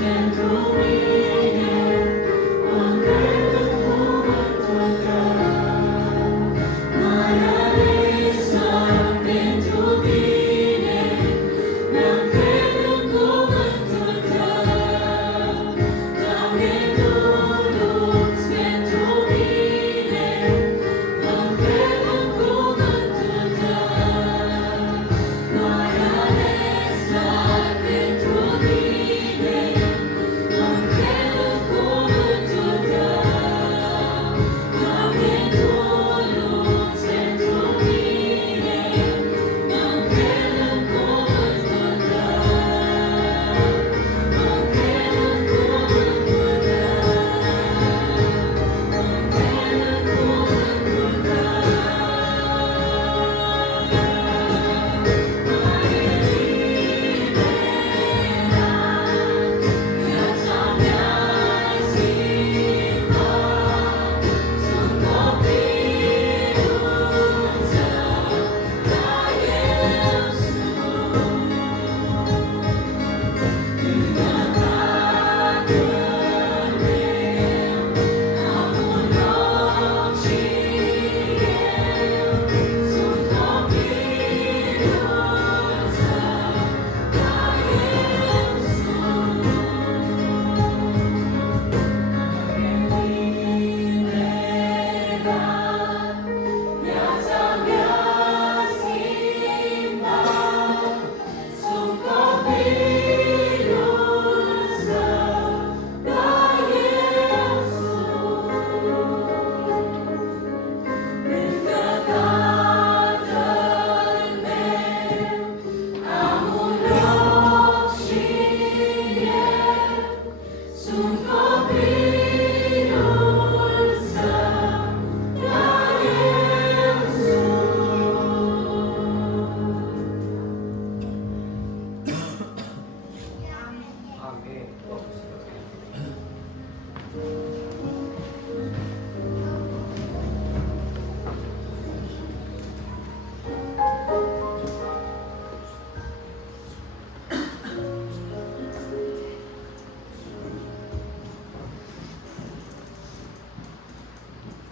Pentru mine, mă încred în cuvântul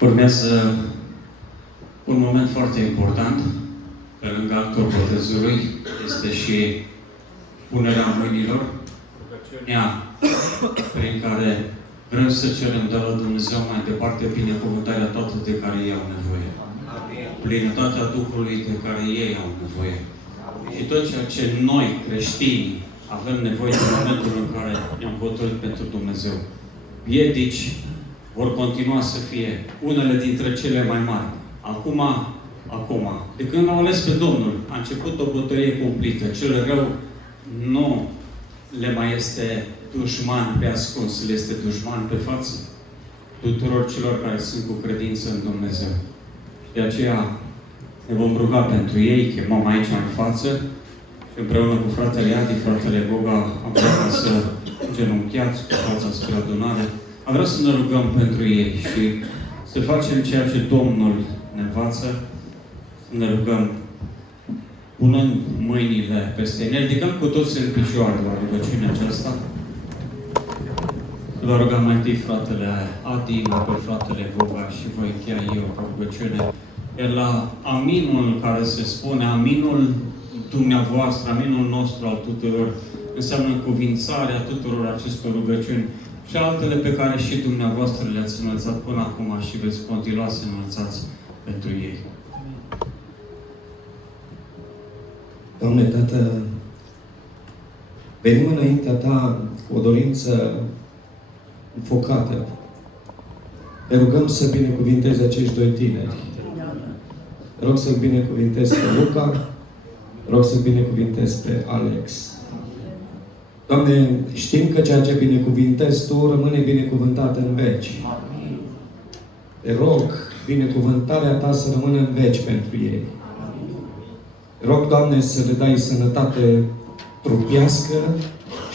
Urmează un moment foarte important, pe lângă actul botezului, este și punerea mâinilor, rugăciunea prin care vrem să cerem de la Dumnezeu mai departe binecuvântarea toată de care ei au nevoie. Plinătatea Duhului de care ei au nevoie. Și tot ceea ce noi, creștini, avem nevoie în momentul în care ne-am hotărât pentru Dumnezeu. Piedici vor continua să fie unele dintre cele mai mari. Acum, de când l-au ales pe Domnul, a început o bătălie cumplită. Cel rău nu le mai este dușman pe ascuns, le este dușman pe față tuturor celor care sunt cu credință în Dumnezeu. De aceea ne vom ruga pentru ei, chemăm aici în față și împreună cu fratele Adi, fratele Goga, am vrea să genunchiați cu fața spre adunare. Am vrea să ne rugăm pentru ei și să facem ceea ce Domnul ne învață, să ne rugăm punând mâinile peste ei. Ne ridicăm cu toți în picioare la rugăciunea aceasta. Vă rugăm mai întâi fratele Adi, apoi fratele Goga și voi încheia eu cu rugăciune. Iar la aminul care se spune, aminul dumneavoastră, aminul nostru al tuturor, înseamnă cuvințarea tuturor acestor rugăciuni și altele pe care și dumneavoastră le-ați înălțat până acum și veți continua să înălțați pentru ei. Doamne, Tată, venim înaintea Ta cu o dorință înfocată. Te rugăm să binecuvintezi acești doi tineri. Rog să-l binecuvintezi pe Luca, rog să-l binecuvintezi pe Alex. Doamne, știm că ceea ce binecuvintezi Tu rămâne binecuvântat în veci. Te rog, binecuvântarea Ta să rămână în veci pentru ei. Rog, Doamne, să le dai sănătate trupească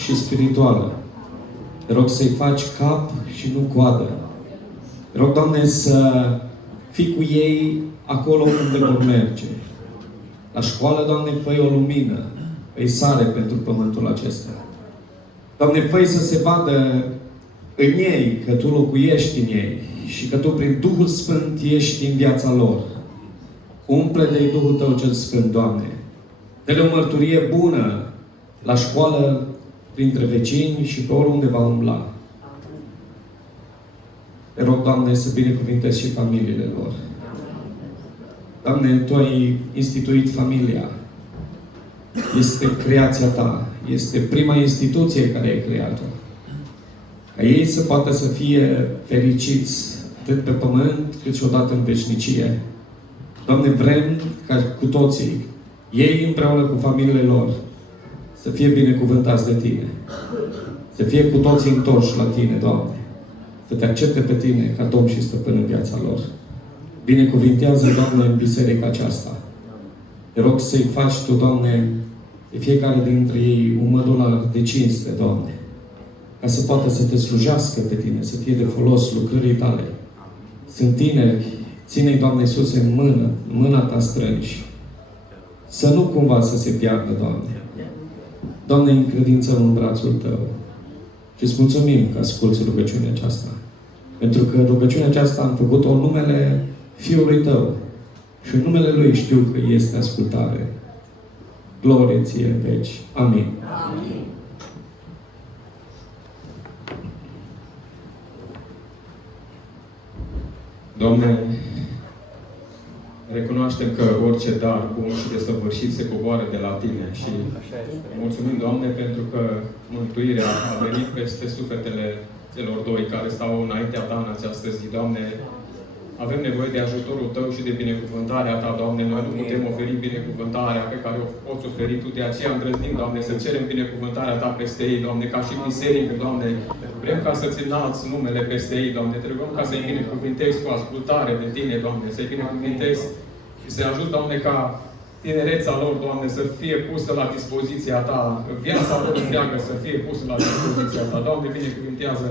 și spirituală. Te rog să-i faci cap și nu coadă. Te rog, Doamne, să fii cu ei acolo unde vor merge. La școală, Doamne, fă-i o lumină, fă-i sare pentru pământul acesta. Doamne, fă-i să se vadă în ei că Tu locuiești în ei și că Tu, prin Duhul Sfânt, ești în viața lor. Umple-le Duhul Tău cel Sfânt, Doamne. Dă-le o mărturie bună la școală, printre vecini și pe oriunde va umbla. Te rog, Doamne, să binecuvintezi și familiile lor. Doamne, Tu ai instituit familia. Este creația Ta. Este prima instituție care ai creat-o. Ca ei să poată să fie fericiți atât pe pământ, cât și odată în veșnicie. Doamne, vrem ca cu toții, ei împreună cu familiile lor, să fie binecuvântați de Tine. Să fie cu toții întorși la Tine, Doamne. Să Te accepte pe Tine ca Domn și Stăpân în viața lor. Binecuvintează, Doamne, în biserica aceasta. Te rog să-i faci Tu, Doamne, de fiecare dintre ei un mădular de cinste, Doamne. Ca să poată să Te slujească pe Tine, să fie de folos lucrării Tale. Sunt tineri, ține-i, Doamne Iisuse, în mâna Ta strânși. Să nu cumva să se piardă, Doamne. Doamne, încredințăm în brațul Tău. Și îți mulțumim că asculți rugăciunea aceasta. Pentru că rugăciunea aceasta am făcut-o în numele Fiului Tău. Și în numele Lui știu că este ascultare. Glorie Ție în veci. Amin. Amin. Doamne, recunoaștem că orice dar bun și desăvârșit se coboară de la Tine și mulțumim, Doamne, pentru că mântuirea a venit peste sufletele celor doi care stau înaintea Ta în această zi. Doamne, avem nevoie de ajutorul Tău și de binecuvântarea Ta, Doamne. Noi nu putem oferi binecuvântarea pe care o poți oferi Tu. De aceea îndrăznim, Doamne, să cerem binecuvântarea Ta peste ei, Doamne, ca și biserică, Doamne. Vrem ca să-ți înalți numele peste ei, Doamne. Te rugăm ca să-i binecuvintezi cu ascultare de Tine, Doamne. Să-i binecuvintezi și să-i ajut, Doamne, ca tinereța lor, Doamne, să fie pusă la dispoziția Ta. Viața lor întreagă să fie pusă la dispoziția Ta. Doamne, binecuvintează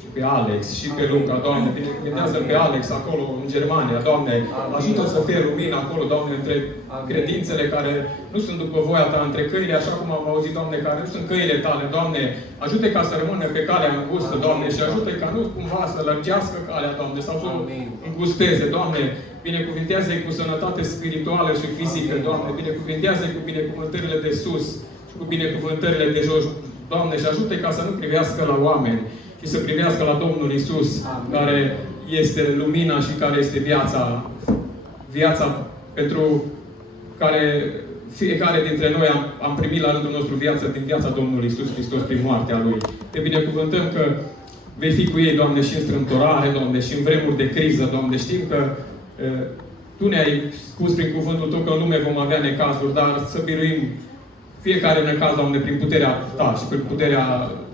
și pe Alex și pe Luca, Doamne, binecuvintează pe Alex acolo în Germania, Doamne, ajută să fie lumină acolo, Doamne, între credințele care nu sunt după voia Ta, între căile, așa cum am auzit, Doamne, care nu sunt căile Tale, Doamne, ajută ca să rămână pe calea îngustă, Doamne, și ajută ca nu cumva să lărgească calea, Doamne, sau să o îngusteze, Doamne, binecuvintează-i cu sănătate spirituală și fizică, Doamne, binecuvintează-i cu binecuvântările de sus și cu binecuvântările de jos, Doamne, și ajută ca să nu privească la oameni, și să privească la Domnul Isus, care este lumina și care este viața pentru care fiecare dintre noi am primit la rândul nostru viața din viața Domnului Isus Hristos prin moartea Lui. Te binecuvântăm că vei fi cu ei, Doamne, și în strâmtorare, Doamne, și în vremuri de criză, Doamne. Știm că Tu ne-ai spus prin cuvântul Tău că în lume vom avea necazuri, dar să biruim fiecare necaz, Doamne, prin puterea Ta și prin puterea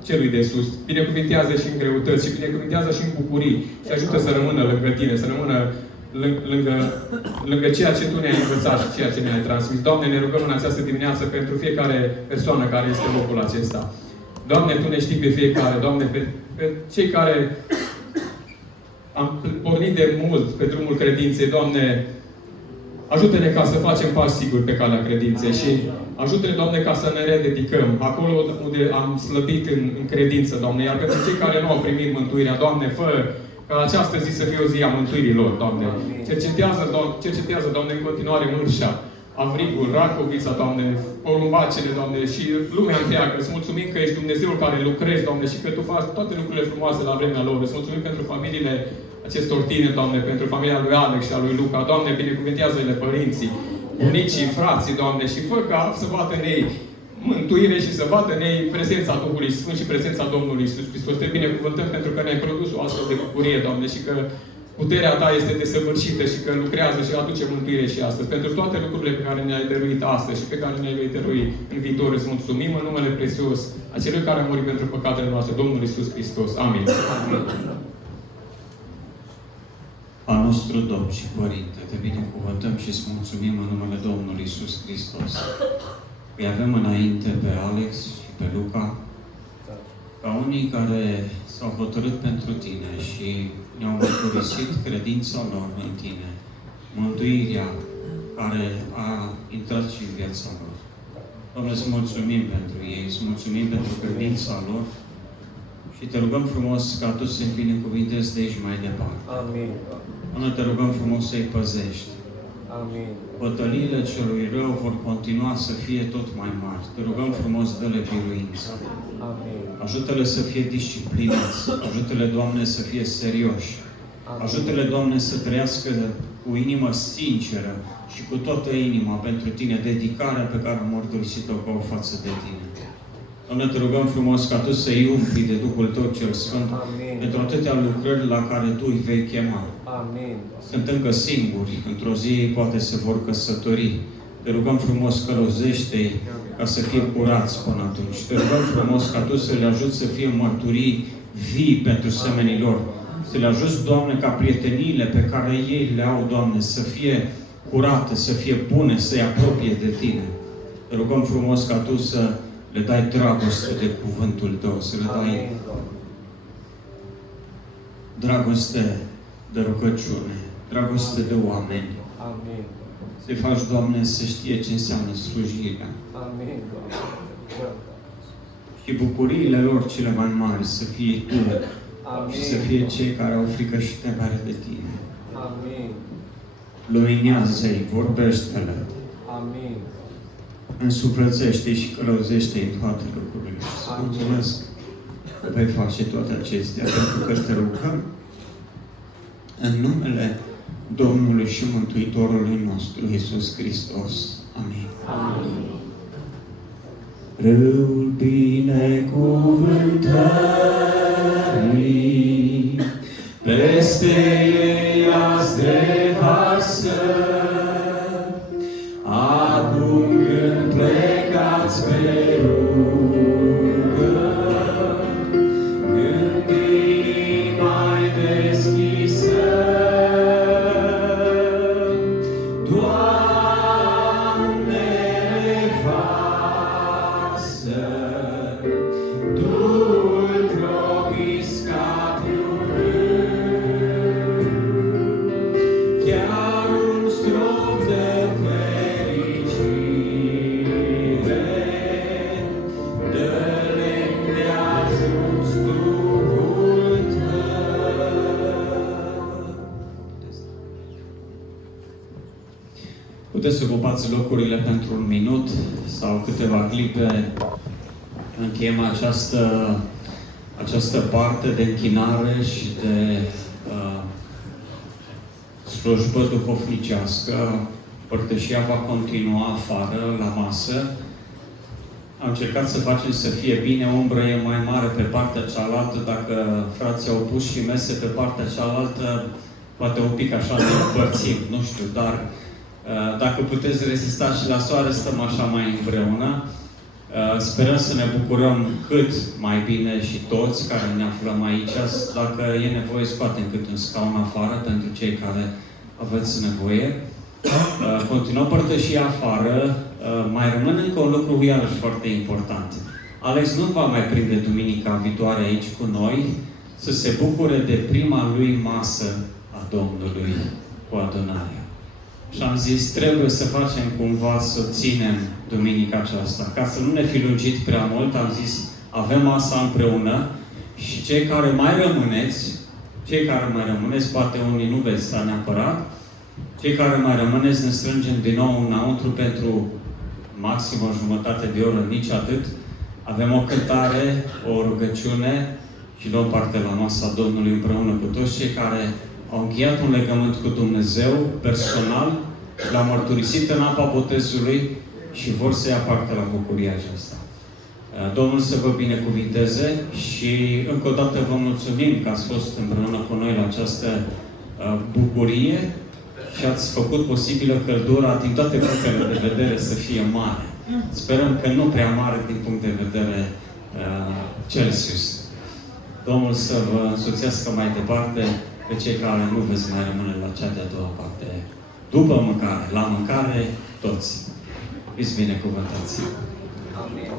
Celui de Sus. Binecuvintează și în greutăți și binecuvintează și în bucurii și ajută să rămână lângă Tine, să rămână lângă ceea ce Tu ne-ai învățat și ceea ce ne-ai transmis. Doamne, ne rugăm în această dimineață pentru fiecare persoană care este în locul acesta. Doamne, Tu ne știi pe fiecare. Doamne, pe cei care am pornit de mult pe drumul credinței, Doamne, ajută-ne ca să facem pași siguri pe calea credinței și ajută-ne, Doamne, ca să ne rededicăm acolo unde am slăbit în credință, Doamne. Iar pentru cei care nu au primit mântuirea, Doamne, fă ca această zi să fie o zi a mântuirii lor, Doamne. Cercetează, Doamne, în continuare Mârșa, Avrigul, Racovița, Doamne, Porumbacele, Doamne, și lumea întreagă. Îți mulțumim că ești Dumnezeul care lucrezi, Doamne, și că Tu faci toate lucrurile frumoase la vremea lor. Îți mulțumim pentru familiile acestor tineri, Doamne, pentru familia lui Alex și a lui Luca. Doamne, binecuvintează-le părinții, bunicii, frații, Doamne, și fă ca să vadă în ei mântuire și să vadă în ei prezența Duhului Sfânt și prezența Domnului Iisus Hristos. Te binecuvântăm pentru că ne-ai produs o astfel de bucurie, Doamne, și că puterea Ta este desăvârșită și că lucrează și aduce mântuire și astăzi. Pentru toate lucrurile pe care ne-ai dăruit astăzi și pe care ne-ai dărui în viitor, îți mulțumim în numele prețios a Celui care a murit pentru păcatele noastre, Domnul Iisus Hristos. Amin. Amin. A nostru Domn și Părinte, Te binecuvântăm și îți mulțumim în numele Domnului Iisus Hristos. Îi avem înainte pe Alex și pe Luca, ca unii care s-au hotărât pentru Tine și ne-au mărturisit credința lor în Tine, mântuirea care a intrat și în viața lor. Doamne, îți mulțumim pentru ei, îți mulțumim pentru credința lor și Te rugăm frumos ca Tu să-i binecuvintezi de aici mai departe. Amin. Doamne, Te rugăm frumos să-i păzești. Amin. Bătăliile celui rău vor continua să fie tot mai mari. Te rugăm frumos, dă-le biruință. Amin. Ajută-le să fie disciplinați. Ajută-le, Doamne, să fie serioși. Ajută-le, Doamne, să trăiască cu inimă sinceră și cu toată inima pentru Tine, dedicarea pe care am mărturisit-o cu o față de Tine. Doamne, Te rugăm frumos ca Tu să-i umpli de Duhul Tău cel Sfânt. Amin. Pentru atâtea lucrări la care Tu îi vei chema. Amin. Sunt încă singuri. Într-o zi poate se vor căsători. Te rugăm frumos, călăuzește-i ca să fie curați până atunci. Te rugăm frumos ca Tu să le ajuți să fie mărturii vii pentru semenii lor. Să le ajuți, Doamne, ca prieteniile pe care ei le au, Doamne, să fie curate, să fie bune, să-i apropie de Tine. Te rugăm frumos ca Tu să le dai dragoste de cuvântul Tău, să le dai dragoste de rugăciune, dragoste de oameni. Amin. Să-i faci, Doamne, să știe ce înseamnă slujirea. Amin. Și bucuriile lor cele mai mari să fie Tu. Amin. Și să fie cei care au frică și temere de Tine. Amin. Luminează-i, vorbește-le. Amin. Însuflățește-i și călăuzește-i în toate lucrurile. Și să mulțumesc că vei face toate acestea, pentru că Te rugăm în numele Domnului și Mântuitorului nostru, Iisus Hristos. Amin. Amin. Râul binecuvântării peste ei azi devasă. Acum când plecați pe rugă, gândii mai deschisă, Doamne, varsă Duhul promis ca chiar un strop de fericire, dă-le îndeajuns Duhul Tău. Puteți să ocupați locurile pentru un minut sau câteva clipe. Încheiem această parte de închinare și de slujbă duhovnicească. Părtășia va continua afară, la masă. Am încercat să facem să fie bine, umbră e mai mare pe partea cealaltă. Dacă frații au pus și mese pe partea cealaltă, poate un pic așa ne împărțim, nu știu, dar dacă puteți rezista și la soare, stăm așa mai împreună. Sperăm să ne bucurăm cât mai bine și toți care ne aflăm aici. Dacă e nevoie, scoatem cât un scaun afară pentru cei care aveți nevoie. Continuăm părtășia afară. Mai rămâne încă un lucru iarăși foarte important. Alex nu va mai prinde duminica viitoare aici cu noi să se bucure de prima lui masă a Domnului cu adunarea. Și am zis, trebuie să facem cumva să o ținem duminica aceasta. Ca să nu ne fi lungit prea mult, am zis, avem masa împreună și cei care mai rămâneți, poate unii nu veți sta neapărat, cei care mai rămâneți ne strângem din nou înăuntru pentru maxim o jumătate de oră, nici atât. Avem o cântare, o rugăciune și luăm parte la masa Domnului împreună cu toți cei care au încheiat un legământ cu Dumnezeu personal, l-au mărturisit în apa botezului și vor să ia parte la bucuria aceasta. Domnul să vă binecuvinteze și încă o dată vă mulțumim că ați fost împreună cu noi la această bucurie și ați făcut posibilă căldura din toate punctele de vedere să fie mare. Sperăm că nu prea mare din punct de vedere Celsius. Domnul să vă însoțească mai departe pe cei care nu veți mai rămâne la cea de-a doua parte. După mâncare, la mâncare, toți. Fiți binecuvântați! Amin.